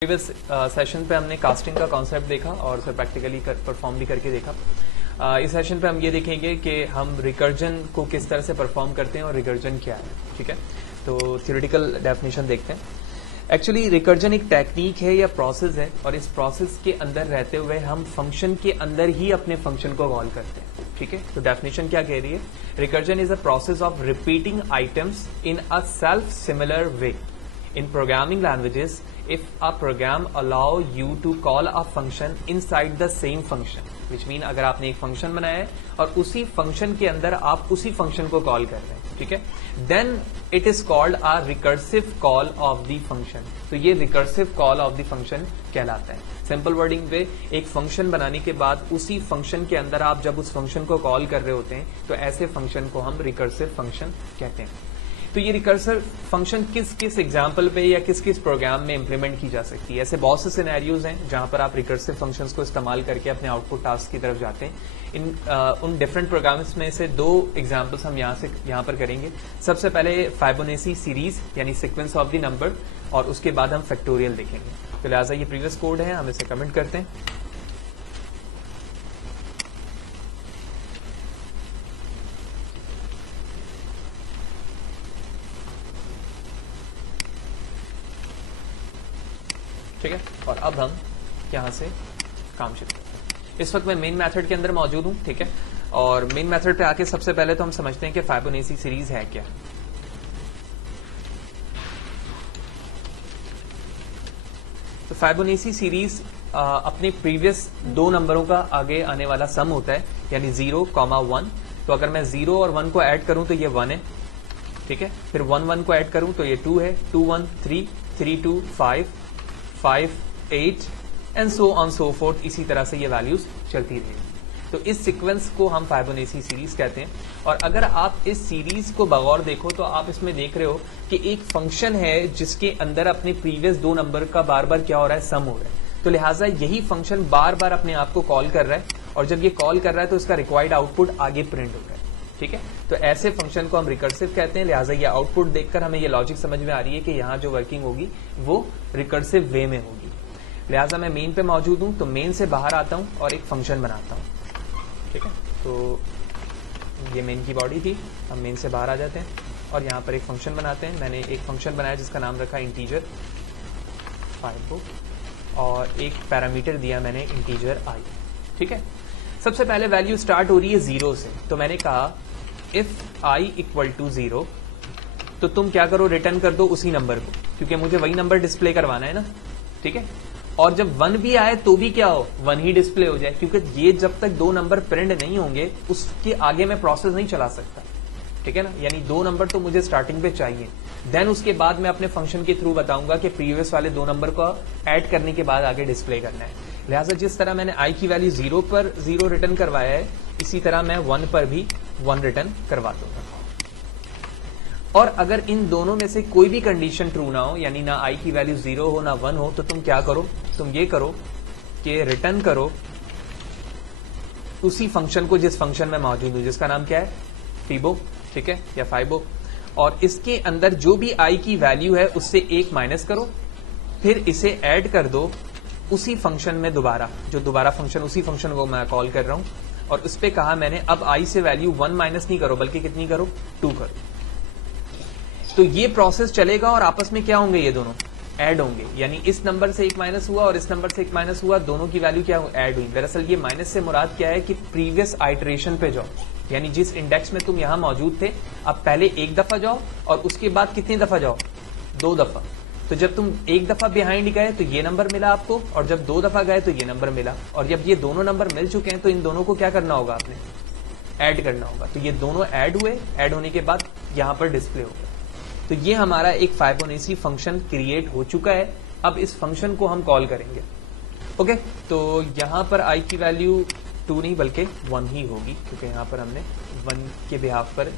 Previous session पे हमने casting का कॉन्सेप्ट देखा और उसे प्रैक्टिकली परफॉर्म भी करके देखा। इस सेशन पे हम ये देखेंगे कि हम रिकर्जन को किस तरह से परफॉर्म करते हैं और रिकर्जन क्या है। ठीक है, तो थ्योरेटिकल डेफिनेशन देखते हैं। एक्चुअली रिकर्जन एक टेक्निक है या प्रोसेस है और इस प्रोसेस के अंदर रहते हुए हम फंक्शन के अंदर ही अपने फंक्शन को कॉल करते हैं। ठीक है, तो डेफिनेशन क्या कह रही है? Recursion is a process of repeating items in a self similar way. In programming languages, if a program allow you to call a function inside the same function, which mean अगर आपने एक function बनाया है और उसी function के अंदर आप उसी फंक्शन को कॉल कर रहे हैं, ठीक है, then it is called a recursive call of the function। तो ये recursive call of the function कहलाता है। सिंपल वर्डिंग पे एक फंक्शन बनाने के बाद उसी फंक्शन के अंदर आप जब उस फंक्शन को कॉल कर रहे होते हैं तो ऐसे फंक्शन को हम रिकर्सिव फंक्शन कहते हैं। तो ये रिकर्सिव फंक्शन किस किस एग्जाम्पल पे या किस किस प्रोग्राम में इंप्लीमेंट की जा सकती है? ऐसे बहुत से सिनेरियोज हैं जहां पर आप रिकर्सिव फंक्शंस को इस्तेमाल करके अपने आउटपुट टास्क की तरफ जाते हैं। उन डिफरेंट प्रोग्राम्स में से दो एग्जाम्पल्स हम यहाँ पर करेंगे। सबसे पहले फाइबोनेची सीरीज यानी सीक्वेंस ऑफ द नंबर, और उसके बाद हम फैक्टोरियल देखेंगे। तो लिहाजा ये प्रीवियस कोड है, हम इसे कमेंट करते हैं। ठीक है, और अब हम यहां से काम शुरू करते हैं। इस वक्त मैं मेन मेथड के अंदर मौजूद हूं, ठीक है, और मेन मेथड पे आके सबसे पहले तो हम समझते हैं कि फाइबोनेची सीरीज है क्या। तो फाइबोनेची सीरीज अपने प्रीवियस दो नंबरों का आगे आने वाला सम होता है, यानी 0, 1। तो अगर मैं 0 और 1 को ऐड करूं तो ये 1 है, ठीक है, फिर 1, 1 को ऐड करूं तो ये 2 है, 2, 1, 3, 3, 2, 5, 5, 8 and so on so fourth. इसी तरह से ये वैल्यूज चलती रहेगी। तो इस सीक्वेंस को हम फाइबोनेची सीरीज कहते हैं। और अगर आप इस सीरीज को बगौर देखो तो आप इसमें देख रहे हो कि एक फंक्शन है जिसके अंदर अपने प्रीवियस दो नंबर का बार बार क्या हो रहा है, सम हो रहा है। तो लिहाजा यही फंक्शन बार बार अपने आप को कॉल कर रहा है, और जब ये कॉल कर रहा है तो इसका रिक्वायर्ड आउटपुट आगे प्रिंट हो रहा है। ठीक है, तो ऐसे फंक्शन को हम रिकर्सिव कहते हैं। लिहाजा ये आउटपुट देखकर हमें ये लॉजिक समझ में आ रही है कि यहाँ जो वर्किंग होगी वो रिकर्सिव वे में होगी। लिहाजा मैं मेन पे मौजूद हूं, तो मेन से बाहर आता हूं और एक फंक्शन बनाता हूं। ठीक है, तो ये मेन की बॉडी थी, हम मेन से बाहर आ जाते हैं और यहाँ पर एक फंक्शन बनाते हैं। मैंने एक फंक्शन बनाया जिसका नाम रखा इंटीजर 5, और एक पैरामीटर दिया मैंने इंटीजर i। ठीक है, सबसे पहले वैल्यू स्टार्ट हो रही है 0 से, तो मैंने कहा इफ i इक्वल टू 0, तो तुम क्या करो, रिटर्न कर दो उसी नंबर को, क्योंकि मुझे वही नंबर डिस्प्ले करवाना है ना। ठीक है, और जब 1 भी आए तो भी क्या हो, 1 ही डिस्प्ले हो जाए, क्योंकि ये जब तक दो नंबर प्रिंट नहीं होंगे उसके आगे मैं प्रोसेस नहीं चला सकता। ठीक है ना, यानी दो नंबर तो मुझे स्टार्टिंग पे चाहिए, देन उसके बाद मैं अपने फंक्शन के थ्रू बताऊंगा कि प्रीवियस वाले दो नंबर को ऐड करने के बाद आगे डिस्प्ले करना है। लिहाजा जिस तरह मैंने i की वैल्यू 0 पर 0 रिटर्न करवाया है, इसी तरह मैं 1 पर भी 1 रिटर्न करवा दूंगा। और अगर इन दोनों में से कोई भी कंडीशन ट्रू ना हो, यानी ना i की वैल्यू 0 हो ना 1 हो, तो तुम क्या करो, तुम ये करो कि रिटर्न करो उसी फंक्शन को जिस फंक्शन में मौजूद हूं, जिसका नाम क्या है, फीबो। ठीक है, या फाइबो, और इसके अंदर जो भी i की वैल्यू है उससे 1 माइनस करो, फिर इसे ऐड कर दो उसी फंक्शन में दोबारा, जो दोबारा फंक्शन उसी फंक्शन को मैं कॉल कर रहा हूं, और उस पे कहा मैंने अब i से वैल्यू 1 माइनस नहीं करो बल्कि कितनी करो, 2 करो। तो ये प्रोसेस चलेगा और आपस में क्या होंगे, ये दोनों ऐड होंगे, यानी इस नंबर से 1 माइनस हुआ और इस नंबर से 1 माइनस हुआ, दोनों की वैल्यू क्या ऐड हुई। दरअसल ये माइनस से मुराद क्या है कि प्रीवियस आइटरेशन पे जाओ, यानी जिस इंडेक्स में तुम यहां मौजूद थे, अब पहले एक दफा जाओ और उसके बाद कितनी दफा जाओ, 2 दफा। तो जब तुम एक दफा बिहाइंड गए तो ये नंबर मिला आपको, और जब 2 दफा गए तो ये नंबर मिला, और जब ये दोनों नंबर मिल चुके हैं तो इन दोनों को क्या करना होगा, आपने ऐड करना होगा। तो ये दोनों ऐड हुए, ऐड होने के बाद यहां पर डिस्प्ले होगा। तो ये हमारा एक फाइबोनेची फंक्शन क्रिएट हो चुका है। अब इस फंक्शन को हम कॉल करेंगे। ओके, तो यहां पर i की वैल्यू 2 नहीं बल्कि 1 ही होगी, क्योंकि यहां पर हमने 1 के बिहाफ पर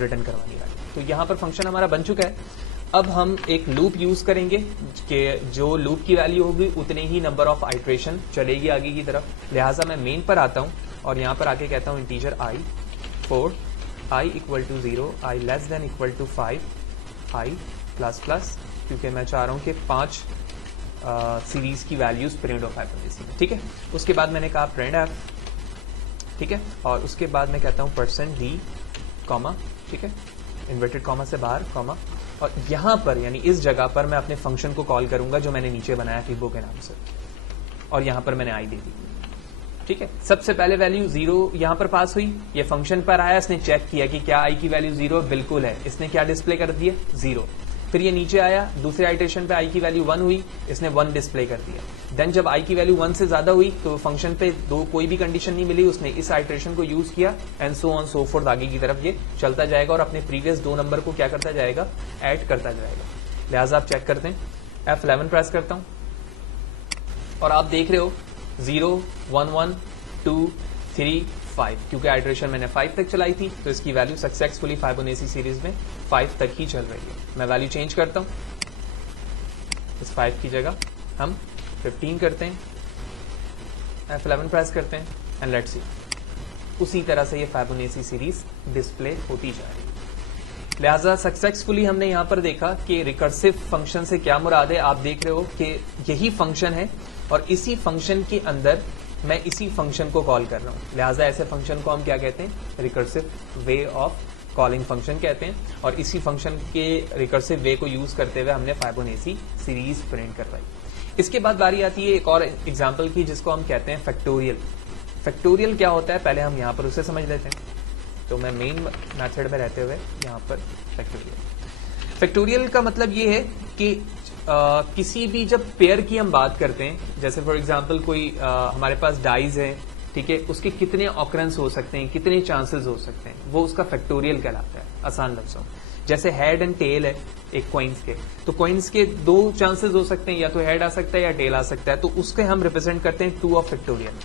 रिटर्न करवानी है। तो यहां पर फंक्शन हमारा बन चुका है। अब हम एक लूप यूज करेंगे कि जो लूप की वैल्यू होगी उतने ही नंबर ऑफ आइट्रेशन चलेगी आगे की तरफ। लिहाजा मैं मेन पर आता हूं और यहां पर आके कहता हूं integer i 4, i equal to 0, i less than equal to 5, i plus plus, क्योंकि मैं चाह रहा हूं कि 5 सीरीज की वैल्यूज प्रिंट ऑफ फाइबोनेसी में, ठीक है। उसके बाद मैंने कहा प्रिंट एफ, ठीक है, और उसके बाद मैं कहता हूँ %d, कॉमा, ठीक है, इन्वर्टेड कॉमा से बाहर कॉमा, और यहां पर यानी इस जगह पर मैं अपने फंक्शन को कॉल करूंगा जो मैंने नीचे बनाया फिबो के नाम से, और यहां पर मैंने आई दे दी, ठीक है। सबसे पहले वैल्यू 0 यहां पर पास हुई, ये फंक्शन पर आया, इसने चेक किया कि क्या आई की वैल्यू 0 बिल्कुल है, इसने क्या डिस्प्ले कर दिया 0। फिर ये नीचे आया, दूसरे आइटरेशन पे आई की वैल्यू 1 हुई, इसने 1 डिस्प्ले कर दिया। देन जब आई की वैल्यू 1 से ज्यादा हुई तो फंक्शन पे कोई भी कंडीशन नहीं मिली, उसने इस आइटरेशन को यूज किया, and so on so fourth आगे की तरफ ये चलता जाएगा और अपने प्रीवियस 2 नंबर को क्या करता जाएगा, ऐड करता जाएगा। लिहाजा आप चेक करते हैं, F11 प्रेस करता हूं और आप देख रहे हो 0, 1, 1, 2, 3, 5, क्योंकि आइटरेशन मैंने 5 तक चलाई थी तो इसकी वैल्यू सक्सेसफुली फाइबोनेसी सीरीज में 5 तक ही चल रही है। मैं वैल्यू चेंज करता हूं, इस 5 की जगह हम 15 करते हैं, F11 प्रेस करते हैं, एंड लेट्स सी, उसी तरह से ये फाइबोनेसी सीरीज डिस्प्ले होती जा रही है। लिहाजा सक्सेसफुली हमने यहां पर देखा कि रिकर्सिव फंक्शन से क्या मुराद है। आप देख रहे हो कि यही फंक्शन है और इसी फंक्शन के अंदर मैं इसी फंक्शन को कॉल कर रहा हूं। लिहाजा ऐसे फंक्शन को हम क्या कहते हैं, recursive way of calling function कहते हैं, और इसी फंक्शन के रिकर्सिव वे को यूज करते हुए हमने फाइबोनेसी सीरीज प्रिंट करवाई। इसके बाद बारी आती है एक और एग्जांपल की, जिसको हम कहते हैं फैक्टोरियल। फैक्टोरियल क्या होता है पहले हम यहां पर उसे समझ लेते हैं। तो मैं मेन मेथड में रहते हुए यहां पर फैक्टोरियल का मतलब ये है कि किसी भी जब पेयर की हम बात करते हैं, जैसे फॉर एग्जांपल कोई हमारे पास डाइज है, ठीक है, उसके कितने ऑकरेंस हो सकते हैं, कितने चांसेस हो सकते हैं, वो उसका फैक्टोरियल कहलाता है आसान लफ्जों। जैसे हेड एंड टेल है एक कॉइन्स के, तो कॉइन्स के 2 चांसेस हो सकते हैं, या तो हेड आ सकता है या टेल आ सकता है, तो उसके हम रिप्रेजेंट करते हैं 2 ऑफ फैक्टोरियल।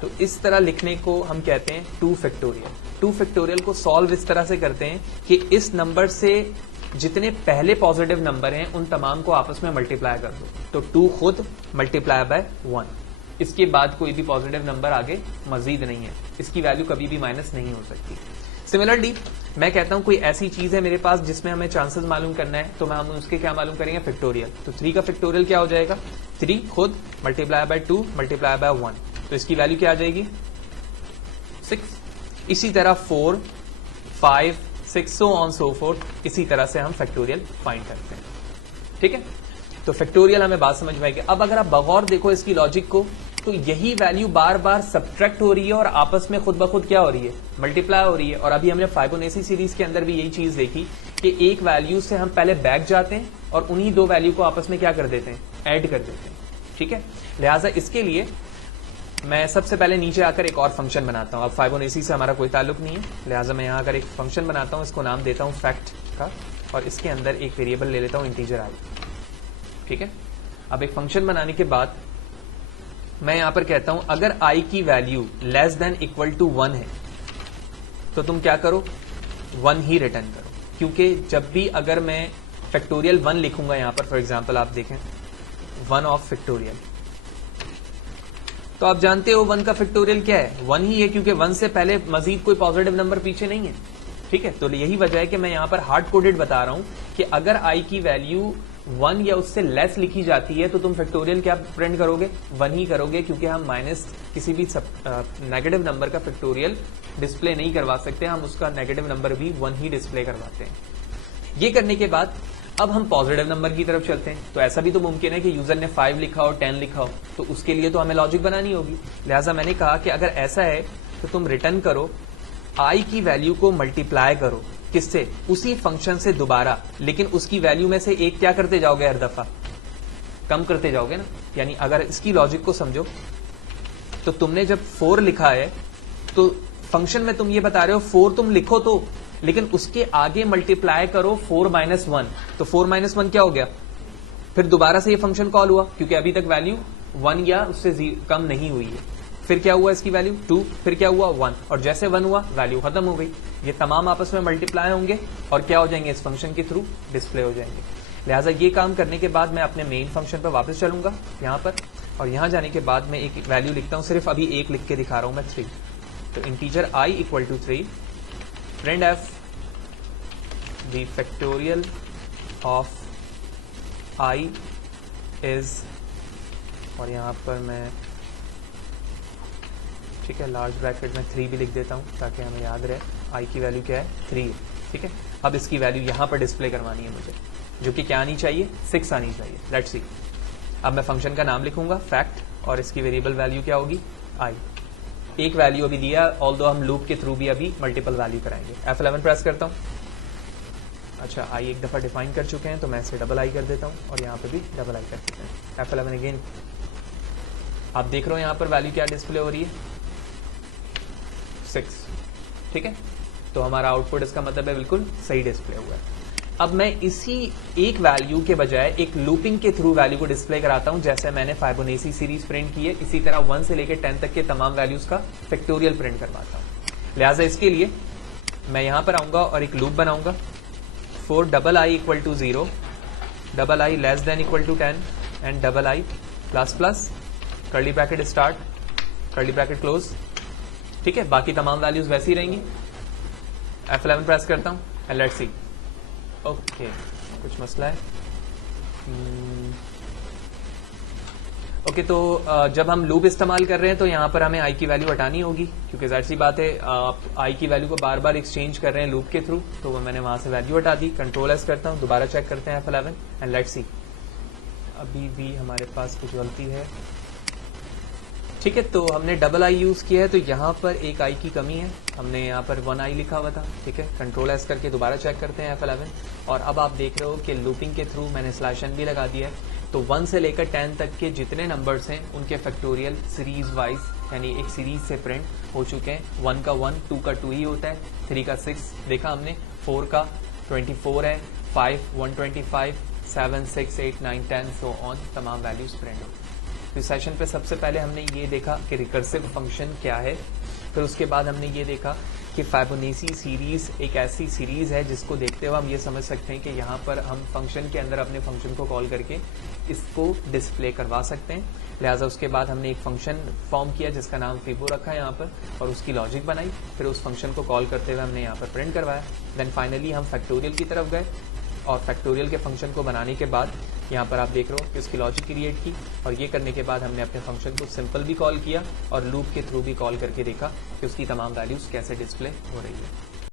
तो इस तरह लिखने को हम कहते हैं 2 फैक्टोरियल। 2 फैक्टोरियल को सॉल्व इस तरह से करते हैं कि इस नंबर से जितने पहले पॉजिटिव नंबर हैं उन तमाम को आपस में मल्टीप्लाई कर दो, तो 2 खुद मल्टीप्लाई बाय 1, इसके बाद कोई भी पॉजिटिव नंबर आगे मजीद नहीं है, इसकी वैल्यू कभी भी माइनस नहीं हो सकती। सिमिलरली मैं कहता हूं कोई ऐसी चीज है मेरे पास जिसमें हमें चांसेस मालूम करना है, तो हम उसके क्या मालूम करेंगे, फैक्टोरियल। तो 3 का फैक्टोरियल क्या हो जाएगा, 3 खुद मल्टीप्लाई बाय 2 मल्टीप्लाई बाय 1, तो इसकी वैल्यू क्या आ जाएगी 6। इसी तरह 4, 5, 6 सो ऑन सो फोर्थ, इसी तरह से हम फैक्टोरियल फाइंड करते हैं, ठीक है। तो फैक्टोरियल हमें बात समझ में आएगी। अब अगर आप बगौर देखो इसकी लॉजिक को, तो यही वैल्यू बार बार सब्ट्रैक्ट हो रही है और आपस में खुद ब खुद क्या हो रही है, मल्टीप्लाई हो रही है। और अभी हमने फाइबोनेसी सीरीज के अंदर भी यही चीज देखी कि एक वैल्यू से हम पहले बैक जाते हैं और उन्हीं 2 वैल्यू को आपस में क्या कर देते हैं, ऐड कर देते हैं, ठीक है। लिहाजा इसके लिए मैं सबसे पहले नीचे आकर एक और फंक्शन बनाता हूं। अब फाइबोनेसी से हमारा कोई ताल्लुक नहीं है, लिहाजा मैं यहां आकर एक फंक्शन बनाता हूं, इसको नाम देता हूं फैक्ट का, और इसके अंदर एक वेरिएबल ले लेता हूं इंटीजर आई, ठीक है। अब एक फंक्शन बनाने के बाद मैं यहां पर कहता हूं अगर आई की value less than equal to 1 है तो तुम क्या करो, 1 ही रिटर्न करो, क्योंकि जब भी अगर मैं फैक्टोरियल 1 लिखूंगा यहां पर, फॉर एग्जांपल आप देखें 1 ऑफ फैक्टोरियल, तो आप जानते हो 1 का फैक्टोरियल क्या है, 1 ही है, क्योंकि 1 से पहले मजीद कोई पॉजिटिव नंबर पीछे नहीं है, ठीक है। तो यही वजह है कि मैं यहां पर हार्ड कोडेड बता रहा हूं कि अगर आई की वैल्यू 1 या उससे लेस लिखी जाती है तो तुम फैक्टोरियल क्या प्रिंट करोगे, 1 ही करोगे, क्योंकि हम माइनस किसी भी नेगेटिव नंबर का फैक्टोरियल डिस्प्ले नहीं करवा सकते, हम उसका नेगेटिव नंबर भी 1 ही डिस्प्ले करवाते हैं। ये करने के बाद अब हम पॉजिटिव नंबर की तरफ चलते हैं। तो ऐसा भी तो मुमकिन है कि यूजर ने 5 लिखा हो, 10 लिखा हो, तो उसके लिए तो हमें लॉजिक बनानी होगी। लिहाजा मैंने कहा कि अगर ऐसा है तो तुम रिटर्न करो, आई की वैल्यू को मल्टीप्लाई करो, किससे, उसी फंक्शन से दोबारा, लेकिन उसकी वैल्यू में से एक क्या करते जाओगे, हर दफा कम करते जाओगे ना। यानी अगर इसकी लॉजिक को समझो तो तुमने जब 4 लिखा है तो फंक्शन में तुम ये बता रहे हो 4 तुम लिखो तो, लेकिन उसके आगे मल्टीप्लाई करो 4 माइनस 1, तो 4 माइनस 1 क्या हो गया, फिर दोबारा से ये फंक्शन कॉल हुआ, क्योंकि अभी तक वैल्यू 1 या उससे कम नहीं हुई है। फिर क्या हुआ इसकी वैल्यू 2, फिर क्या हुआ 1, और जैसे 1 हुआ वैल्यू खत्म हो गई। ये तमाम आपस में मल्टीप्लाई होंगे और क्या हो जाएंगे, इस फंक्शन के थ्रू डिस्प्ले हो जाएंगे। लिहाजा ये काम करने के बाद मैं अपने मेन फंक्शन पर वापस चलूंगा यहाँ पर, और यहाँ जाने के बाद मैं एक वैल्यू लिखता हूँ, सिर्फ अभी एक लिख के दिखा रहा हूँ मैं, 3। तो integer i equal to 3, printf the factorial of i is, और यहाँ पर मैं ठीक है लार्ज ब्रैकेट में 3 भी लिख देता हूँ ताकि हमें याद रहे आई की वैल्यू क्या है 3 है। ठीक है, अब इसकी वैल्यू यहाँ पर डिस्प्ले करवानी है मुझे, जो कि क्या आनी चाहिए 6 आनी चाहिए। लेट्स सी, अब मैं फंक्शन का नाम लिखूंगा फैक्ट, और इसकी वेरिएबल वैल्यू क्या होगी आई। एक वैल्यू अभी दिया, ऑल्दो हम लूप के थ्रू भी अभी मल्टीपल वैल्यू कराएंगे। F11 प्रेस करता हूँ। अच्छा, आई एक दफा डिफाइन कर चुके हैं तो मैं इसे डबल आई कर देता हूँ, और यहाँ पे भी डबल आई कर चुके हैं। F11 अगेन, आप देख रहे हो यहाँ पर वैल्यू क्या डिस्प्ले हो रही है 6। ठीक है, तो हमारा आउटपुट इसका मतलब है बिल्कुल सही डिस्प्ले हुआ है। अब मैं इसी एक वैल्यू के बजाय एक लूपिंग के थ्रू वैल्यू को डिस्प्ले कराता हूं, जैसे मैंने फाइबोनेसी सीरीज प्रिंट की है, इसी तरह 1 से लेकर 10 तक के तमाम वैल्यूज का फैक्टोरियल प्रिंट करवाता हूं। लिहाजा इसके लिए मैं यहां पर आऊंगा और एक लूप बनाऊंगा for double i equal to 0, double i less than equal to 10 and double i plus plus, curly bracket start, curly bracket close. ठीक है, बाकी तमाम वैल्यूज वैसी रहेंगी। F11 प्रेस करता हूं एंड लेट्स सी। ओके, कुछ मसला है। ओके, तो जब हम लूप इस्तेमाल कर रहे हैं तो यहाँ पर हमें आई की वैल्यू हटानी होगी, क्योंकि जाहिर सी बात है आप आई की वैल्यू को बार बार एक्सचेंज कर रहे हैं लूप के थ्रू, तो वो मैंने वहां से वैल्यू हटा दी। कंट्रोल एस करता हूँ, दोबारा चेक करते हैं F11 एंड लेट्स सी। अभी भी हमारे पास कुछ गलती है। ठीक है, तो हमने डबल आई यूज किया है तो यहाँ पर एक आई की कमी है, हमने यहाँ पर 1 आई लिखा हुआ था। ठीक है, कंट्रोल एस करके दोबारा चेक करते हैं F11, और अब आप देख रहे हो कि लूपिंग के थ्रू मैंने स्लैश एन भी लगा दिया है। तो 1 से लेकर 10 तक के जितने नंबर्स हैं उनके फैक्टोरियल सीरीज वाइज, यानी एक सीरीज से प्रिंट हो चुके हैं। 1 का 1, 2 का 2 ही होता है, 3 का 6 देखा हमने, 4 का 24 है, 5 125, 7 6 8 9 10 सो ऑन, तमाम वैल्यूज प्रिंट हो। तो सेशन पे सबसे पहले हमने ये देखा कि रिकर्सिव फंक्शन क्या है, फिर उसके बाद हमने ये देखा कि फाइबोनेसी सीरीज एक ऐसी सीरीज है जिसको देखते हुए हम ये समझ सकते हैं कि यहाँ पर हम फंक्शन के अंदर अपने फंक्शन को कॉल करके इसको डिस्प्ले करवा सकते हैं। लिहाजा उसके बाद हमने एक फंक्शन फॉर्म किया जिसका नाम फिबो रखा है यहाँ पर, और उसकी लॉजिक बनाई, फिर उस फंक्शन को कॉल करते हुए हमने यहाँ पर प्रिंट करवाया। देन फाइनली हम फैक्टोरियल की तरफ गए, और फैक्टोरियल के फंक्शन को बनाने के बाद यहाँ पर आप देख रहे हो कि उसकी लॉजिक क्रिएट की, और ये करने के बाद हमने अपने फंक्शन को सिंपल भी कॉल किया और लूप के थ्रू भी कॉल करके देखा कि उसकी तमाम वैल्यूज कैसे डिस्प्ले हो रही है।